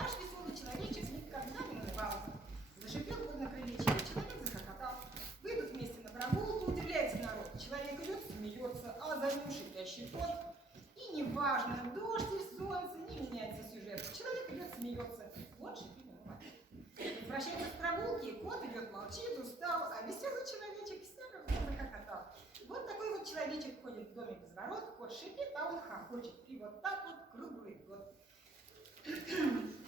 Наш веселый человечек никогда не унывался. Зашипел кот на крылечке, человек захохотал. Выйдут вместе на прогулку, удивляется народ. Человек идет, смеется, а за ним шипящий кот. И неважно, дождь или солнце, не меняется сюжет. Человек идет, смеется. Вот шипит умывает. Возвращается с прогулки, кот идет, молчит, устал, а веселый человечек все равно захохотал. Вот такой вот человечек ходит в доме без ворот, кот шипит, а он хохочет. И вот так вот круглый год.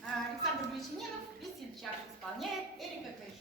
Александр Гречининов, весельчак, исполняет Эрика Кэш.